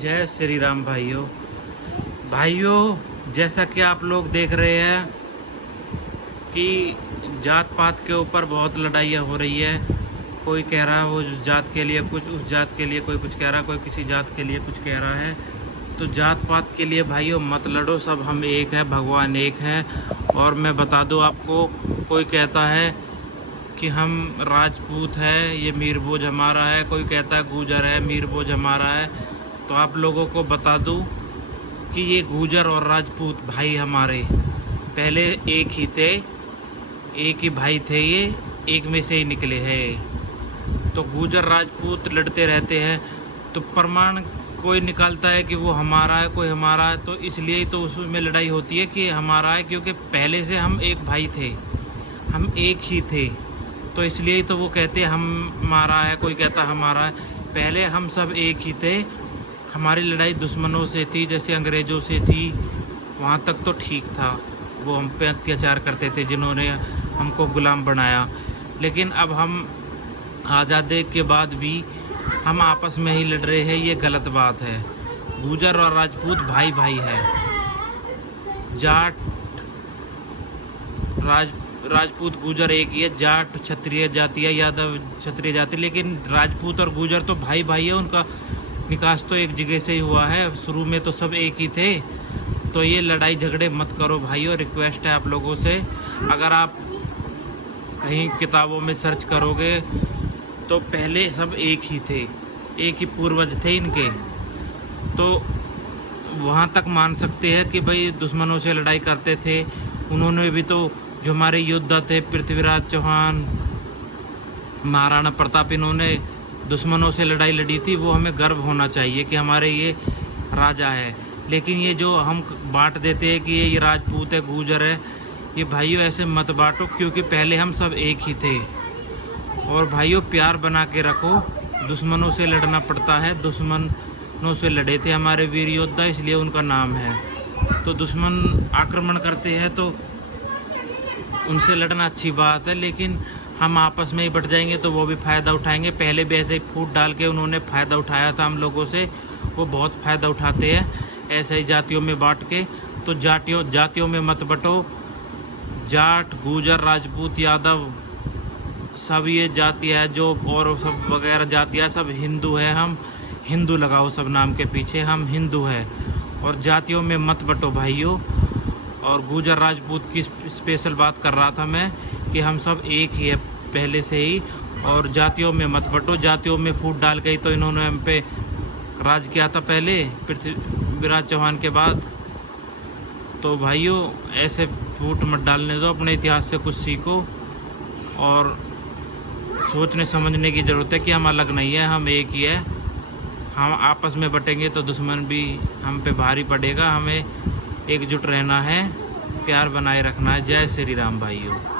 जय श्री राम भाइयों, जैसा कि आप लोग देख रहे हैं कि जात पात के ऊपर बहुत लड़ाइयाँ हो रही है। कोई कह रहा है वो उस जात के लिए कुछ, उस जात के लिए कोई कुछ कह रहा है, कोई किसी जात के लिए कुछ कह रहा है। तो जात पात के लिए भाइयों मत लड़ो, सब हम एक हैं, भगवान एक हैं। और मैं बता दूं आपको, कोई कहता है कि हम राजपूत है, ये मीर बोझ हमारा है, कोई कहता है गुजर है, मीर बोझ हमारा है। तो आप लोगों को बता दूं कि ये गुजर और राजपूत भाई हमारे पहले एक ही थे, एक ही भाई थे, ये एक में से ही निकले हैं। तो गुजर राजपूत लड़ते रहते हैं, तो प्रमाण कोई निकालता है कि वो हमारा है, कोई हमारा है, तो इसलिए तो उसमें लड़ाई होती है कि हमारा है, क्योंकि पहले से हम एक भाई थे, हम एक ही थे। तो इसलिए तो वो कहते हैं हमारा है, कोई कहता हमारा है। पहले हम सब एक ही थे। हमारी लड़ाई दुश्मनों से थी, जैसे अंग्रेज़ों से थी, वहाँ तक तो ठीक था। वो हम पे अत्याचार करते थे, जिन्होंने हमको गुलाम बनाया। लेकिन अब हम आज़ादी के बाद भी हम आपस में ही लड़ रहे हैं, ये गलत बात है। गुजर और राजपूत भाई भाई है। जाट राजपूत गुजर एक ही है, जाट क्षत्रिय जाति है, यादव क्षत्रिय जाति, लेकिन राजपूत और गुजर तो भाई भाई है। उनका निकास तो एक जगह से ही हुआ है, शुरू में तो सब एक ही थे। तो ये लड़ाई झगड़े मत करो भाइयों, रिक्वेस्ट है आप लोगों से। अगर आप कहीं किताबों में सर्च करोगे तो पहले सब एक ही थे, एक ही पूर्वज थे इनके। तो वहाँ तक मान सकते हैं कि भाई दुश्मनों से लड़ाई करते थे। उन्होंने भी तो, जो हमारे योद्धा थे, पृथ्वीराज चौहान, महाराणा प्रताप, इन्होंने दुश्मनों से लड़ाई लड़ी थी। वो हमें गर्व होना चाहिए कि हमारे ये राजा है। लेकिन ये जो हम बांट देते हैं कि ये राजपूत है, गुजर है, ये भाइयों ऐसे मत बांटो, क्योंकि पहले हम सब एक ही थे। और भाइयों प्यार बना के रखो, दुश्मनों से लड़ना पड़ता है। दुश्मनों से लड़े थे हमारे वीर योद्धा, इसलिए उनका नाम है। तो दुश्मन आक्रमण करते हैं तो उनसे लड़ना अच्छी बात है, लेकिन हम आपस में ही बट जाएंगे तो वो भी फ़ायदा उठाएंगे। पहले भी ऐसे ही फूट डाल के उन्होंने फ़ायदा उठाया था हम लोगों से, वो बहुत फ़ायदा उठाते हैं ऐसे ही जातियों में बांट के। तो जातियों में मत बटो। जाट, गुजर, राजपूत, यादव, सब ये जातियाँ है जो, और सब वगैरह जातियाँ, सब हिंदू है। हम हिंदू लगाओ सब नाम के पीछे, हम हिंदू है। और जातियों में मत बटो भाइयों। और गुजर राजपूत की स्पेशल बात कर रहा था मैं कि हम सब एक ही है पहले से ही। और जातियों में मत बटो, जातियों में फूट डाल गई तो इन्होंने हम पे राज किया था पहले, पृथ्वीराज चौहान के बाद। तो भाइयों ऐसे फूट मत डालने दो, अपने इतिहास से कुछ सीखो। और सोचने समझने की ज़रूरत है कि हम अलग नहीं है, हम एक ही है। हम आपस में बटेंगे तो दुश्मन भी हम पे भारी पड़ेगा। हमें एकजुट रहना है, प्यार बनाए रखना है। जय श्री राम भाइयों।